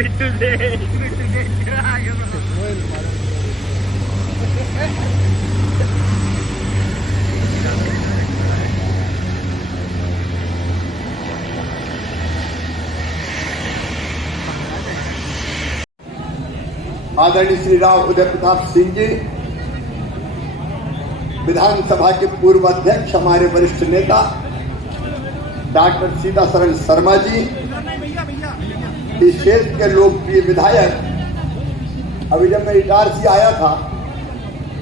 आदरणीय श्री राव उदय प्रताप सिंह जी, विधानसभा के पूर्व अध्यक्ष, हमारे वरिष्ठ नेता डॉक्टर सीतासरण शर्मा जी, इस क्षेत्र के लोकप्रिय विधायक। अभी जब मैं इटारसी आया था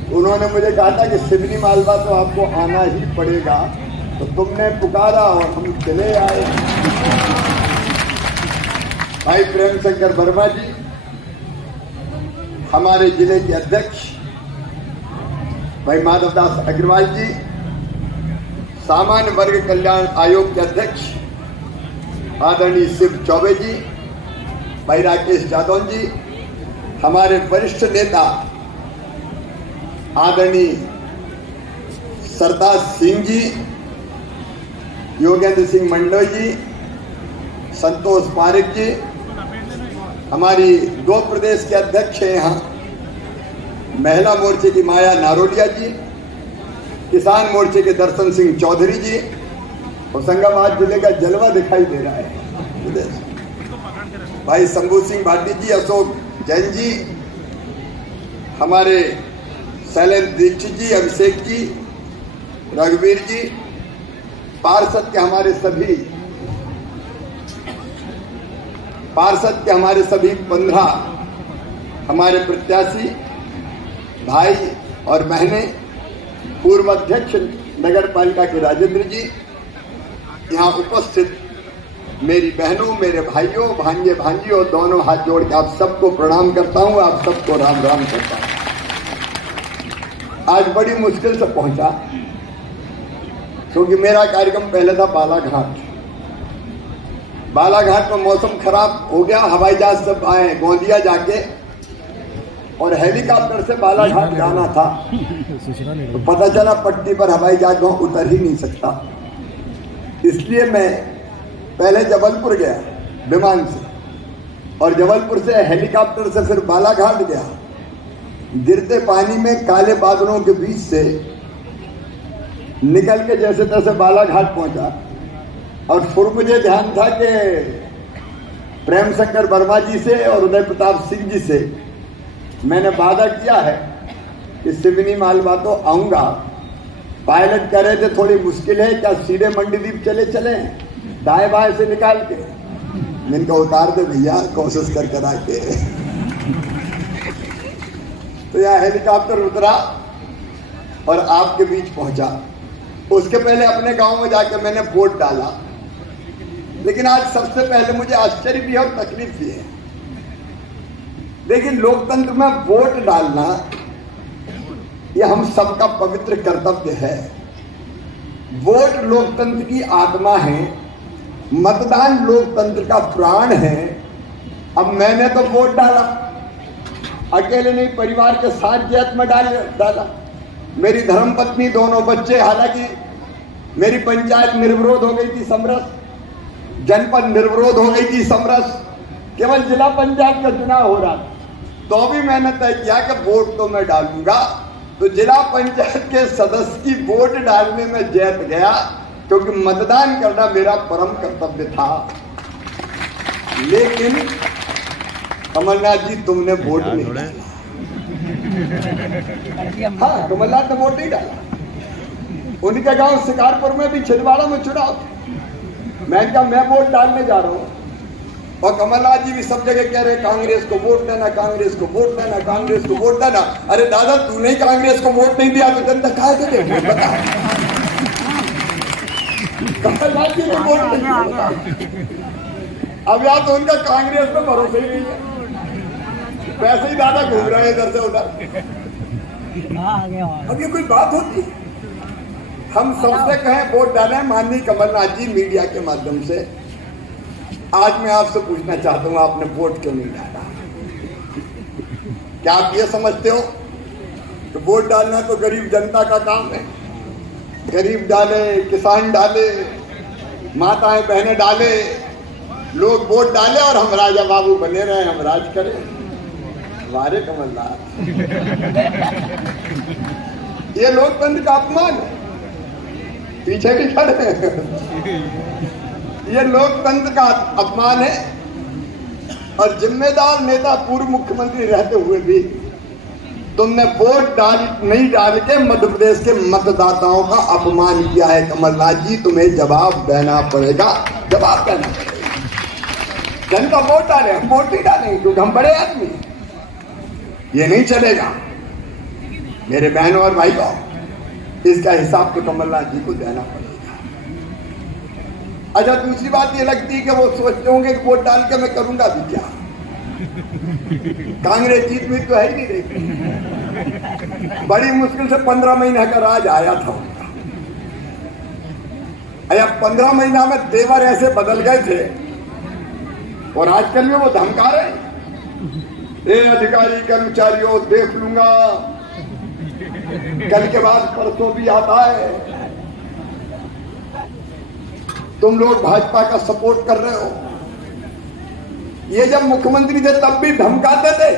तो उन्होंने मुझे कहा था कि सिवनी मालवा तो आपको आना ही पड़ेगा, तो तुमने पुकारा और हम चले आए। भाई प्रेम शंकर वर्मा जी, हमारे जिले के अध्यक्ष भाई माधवदास अग्रवाल जी, सामान्य वर्ग कल्याण आयोग के अध्यक्ष आदरणीय शिव चौबे जी, भाई राकेश जादौन जी, हमारे वरिष्ठ नेता आदरणीय सरदार सिंह जी, योगेंद्र सिंह मंडल जी, संतोष पारिक जी, हमारी 2 प्रदेश के अध्यक्ष हैं यहाँ, महिला मोर्चे की माया नारोलिया जी, किसान मोर्चे के दर्शन सिंह चौधरी जी, और होशंगाबाद जिले का जलवा दिखाई दे रहा है भाई शंभू सिंह भाटी जी, अशोक जैन जी, हमारे शैलेंद्र दीक्षित जी, अभिषेक जी, रघुवीर जी, पार्षद के हमारे सभी 15 हमारे प्रत्याशी भाई और बहनें, पूर्व अध्यक्ष नगर पालिका के राजेंद्र जी, यहाँ उपस्थित मेरी बहनों, मेरे भाइयों, भांजे भांजियों, दोनों हाथ जोड़ के आप सबको प्रणाम करता हूँ, आप सबको राम राम करता हूँ। आज बड़ी मुश्किल से पहुंचा क्योंकि मेरा कार्यक्रम पहले था बालाघाट में मौसम खराब हो गया, हवाई जहाज सब आए गोंदिया जाके, और हेलीकॉप्टर से बालाघाट जाना था, तो पता चला पट्टी पर हवाई जहाज उतर ही नहीं सकता, इसलिए मैं पहले जबलपुर गया विमान से, और जबलपुर से हेलीकॉप्टर से फिर बालाघाट गया। गिरते पानी में काले बादलों के बीच से निकल के जैसे तैसे बालाघाट पहुंचा, और फिर मुझे ध्यान था कि प्रेम शंकर वर्मा जी से और उदय प्रताप सिंह जी से मैंने वादा किया है कि सिवनी मालवा तो आऊंगा। पायलट कह रहे थे थोड़ी मुश्किल है, क्या सीधे मंडीदीप चले दाएं बाएं से निकाल के, इनका उतार दे भैया, कोशिश कर आके। तो यहाँ हेलीकॉप्टर उतरा और आपके बीच पहुंचा। उसके पहले अपने गांव में जाकर मैंने वोट डाला, लेकिन आज सबसे पहले मुझे आश्चर्य भी है और तकलीफ भी है। लेकिन लोकतंत्र में वोट डालना यह हम सबका पवित्र कर्तव्य है। वोट लोकतंत्र की आत्मा है, मतदान लोकतंत्र का प्राण है। अब मैंने तो वोट डाला, अकेले नहीं, परिवार के साथ जैत में डाला। मेरी धर्मपत्नी, दोनों बच्चे, हालांकि मेरी पंचायत निर्विरोध हो गई थी समरस, जनपद निर्विरोध हो गई थी समरस, केवल जिला पंचायत का चुनाव हो रहा था, तो भी मैंने तय किया कि वोट तो मैं डालूंगा। तो जिला पंचायत के सदस्य की वोट डालने में जीत गया, क्योंकि मतदान करना मेरा परम कर्तव्य था। लेकिन कमलनाथ जी, तुमने वोट नहीं डाला। हाँ, कमलनाथ ने वोट नहीं डाला। उनके गांव शिकारपुर में भी छिंदवाड़ा में चुनाव, मैं क्या, मैं वोट डालने जा रहा हूँ, और कमलनाथ जी भी सब जगह कह रहे कांग्रेस को वोट देना, कांग्रेस को वोट देना, कांग्रेस को वोट देना। अरे दादा, तूने ही कांग्रेस को वोट नहीं दिया तो जनता कहा के बता। कमलनाथ जी को वोट नहीं दिया, अब या तो उनका कांग्रेस में भरोसा ही नहीं है, वैसे ही दादा घूम रहे हैं इधर से उधर। अब ये कोई बात होती है? हम सबसे कहें वोट डालें। माननीय कमलनाथ जी, मीडिया के माध्यम से आज मैं आपसे पूछना चाहता हूं, आपने वोट क्यों नहीं डाला? क्या आप ये समझते हो कि वोट डालना तो गरीब जनता का काम है? गरीब डाले, किसान डाले, माताएं बहनें डाले, लोग वोट डाले और हम राजा बाबू बने रहे, हम राज करें। हमारे कमलनाथ, ये लोकतंत्र का अपमान है। पीछे भी खड़े हैं, ये लोकतंत्र का अपमान है। और जिम्मेदार नेता पूर्व मुख्यमंत्री रहते हुए भी तुमने वोट नहीं डाल के मध्य प्रदेश के मतदाताओं का अपमान किया है। कमलनाथ जी, तुम्हें जवाब देना पड़ेगा, जवाब देना पड़ेगा। जनता वोट डाले, हम वोट नहीं डालेंगे क्योंकि हम बड़े आदमी हैं। ये नहीं चलेगा मेरे बहनों और भाइयों, इसका हिसाब तो कमलनाथ जी को देना पड़ेगा। अच्छा, दूसरी बात ये लगती है कि वो सोचते होंगे कि वोट डाल के मैं करूंगा भी क्या। कांग्रेस जीत में तो है ही नहीं रही। बड़ी मुश्किल से 15 महीने का राज आया था उनका। अया 15 महीना में तेवर ऐसे बदल गए थे और आजकल में वो धमका रहे हैं, ए अधिकारी कर्मचारियों देख लूंगा, कल के बाद परसों भी आता है। तुम लोग भाजपा का सपोर्ट कर रहे हो। ये जब मुख्यमंत्री थे तब भी धमकाते थे,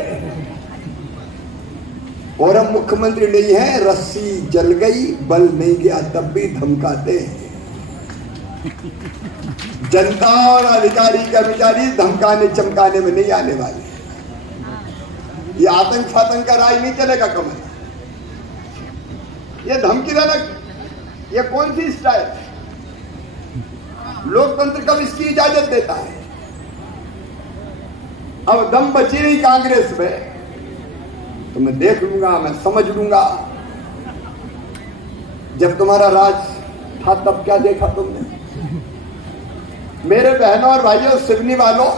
और अब मुख्यमंत्री नहीं है, रस्सी जल गई बल नहीं गया तब भी धमकाते हैं। जनता और अधिकारी कर्मचारी धमकाने चमकाने में नहीं आने वाले। ये आतंक फातंक का राज नहीं चलेगा कमल। ये धमकी देना, ये कौन सी स्टाइल है? लोकतंत्र कब इसकी इजाजत देता है? अब दम बची नहीं कांग्रेस में तो मैं देख लूंगा, मैं समझ लूंगा। जब तुम्हारा राज था तब क्या देखा तुमने? मेरे बहनों और भाइयों, सिवनी वालों,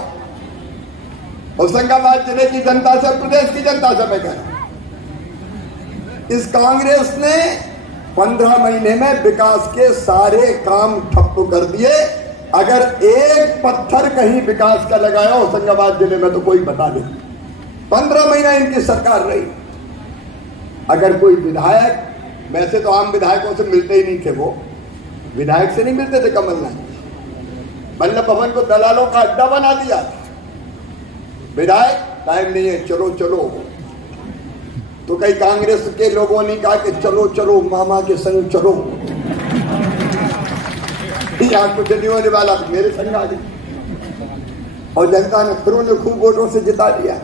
होशंगाबाद जिले की जनता से, प्रदेश की जनता से मैं कह रहा हूं, इस कांग्रेस ने 15 महीने में विकास के सारे काम ठप्प कर दिए। अगर एक पत्थर कहीं विकास का लगाया होशंगाबाद जिले में तो कोई बता दे। 15 महीना इनकी सरकार रही। अगर कोई विधायक, वैसे तो आम विधायकों से मिलते ही नहीं थे, वो विधायक से नहीं मिलते थे कमलनाथ। वल्लभ भवन को दलालों का अड्डा बना दिया। विधायक टाइम नहीं है, चलो चलो। तो कई कांग्रेस के लोगों ने कहा कि चलो चलो मामा के संग चलो। यहाँ कुछ नहीं होने वाला, मेरे संग आ गई। और जनता ने फिर उन्हें खूब वोटों से जिता दिया।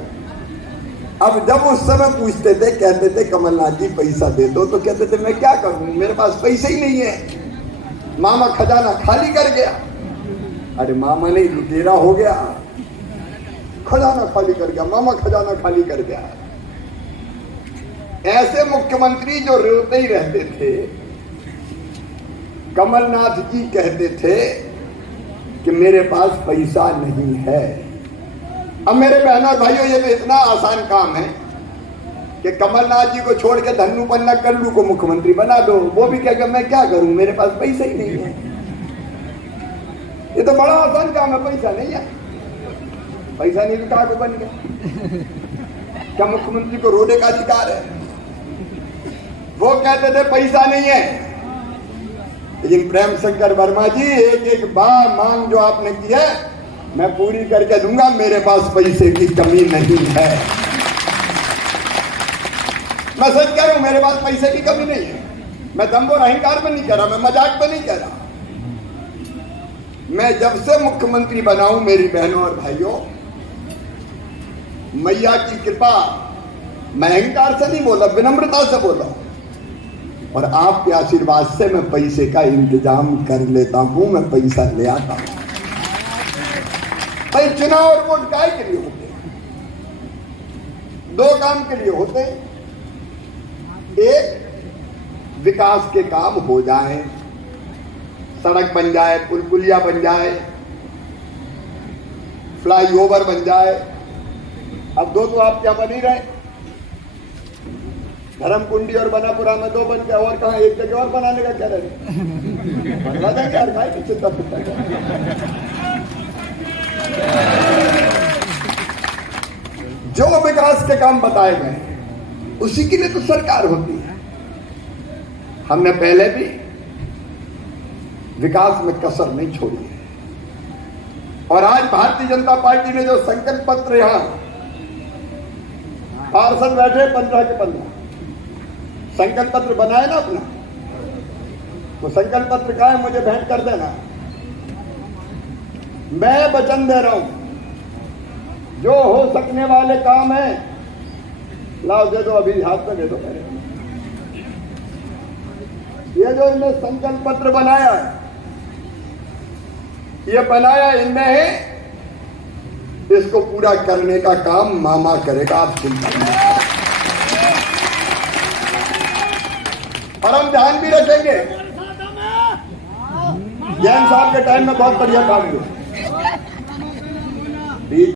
अब जब उस समय पूछते थे, कहते थे कमलनाथ जी पैसा दे दो, तो कहते थे मैं क्या करूं, मेरे पास पैसे ही नहीं है, मामा खजाना खाली कर गया। अरे मामा नहीं, लुटेरा हो गया, खजाना खाली कर गया, मामा खजाना खाली कर गया। ऐसे मुख्यमंत्री जो रोते ही रहते थे, कमलनाथ जी कहते थे कि मेरे पास पैसा नहीं है। अब मेरे बहनों और भाइयों, ये तो इतना आसान काम है कि कमलनाथ जी को छोड़ के धन्नू पन्ना कल्लू को मुख्यमंत्री बना दो। वो भी कहेगा मैं क्या करूं, मेरे पास पैसा ही नहीं है। ये तो बड़ा आसान काम है, पैसा नहीं है। पैसा नहीं तो कहां को बन गया? क्या मुख्यमंत्री को रोने का अधिकार है? वो कहते थे पैसा नहीं है। लेकिन प्रेम शंकर वर्मा जी, एक एक बार मांग जो आपने की है मैं पूरी करके दूंगा। मेरे पास पैसे की कमी नहीं है, मैं सच कह रहा हूं, मेरे पास पैसे की कमी नहीं है। मैं दम्भ और अहंकार में नहीं कह रहा, मैं मजाक में नहीं कह रहा। मैं जब से मुख्यमंत्री बना हूं, मेरी बहनों और भाइयों, मैया की कृपा, मैं अहंकार से नहीं बोला, विनम्रता से बोला। और आपके आशीर्वाद से मैं पैसे का इंतजाम कर लेता हूं, मैं पैसा ले आता हूं। भाई चुनाव और वोट काय के लिए होते हैं? 2 काम के लिए होते हैं। एक, विकास के काम हो जाए, सड़क बन जाए, पुल पुलिया बन जाए, फ्लाईओवर बन जाए। अब 2 तो आप क्या बन ही रहे, धर्मकुंडी और बनापुरा में 2 बन गया, और कहा एक जगह और बनाने का क्या रहे? बनवा देंगे यार, भाई की चिंता फिरता जो विकास के काम बताए गए उसी के लिए तो सरकार होती है। हमने पहले भी विकास में कसर नहीं छोड़ी है। और आज भारतीय जनता पार्टी ने जो संकल्प पत्र यहां पार्षद बैठे 15 के 15 संकल्प पत्र बनाए ना अपना, वो संकल्प पत्र का है, मुझे भेंट कर देना। मैं वचन दे रहा हूं, जो हो सकने वाले काम है लाओ दे दो, अभी हाथ में दे दो। ये जो इन्हें संकल्प पत्र बनाया है, ये बनाया इनमें है, इसको पूरा करने का काम मामा करेगा, आप चिंता नहीं। और हम ध्यान भी रखेंगे, जैन साहब के टाइम में बहुत बढ़िया काम हुआ।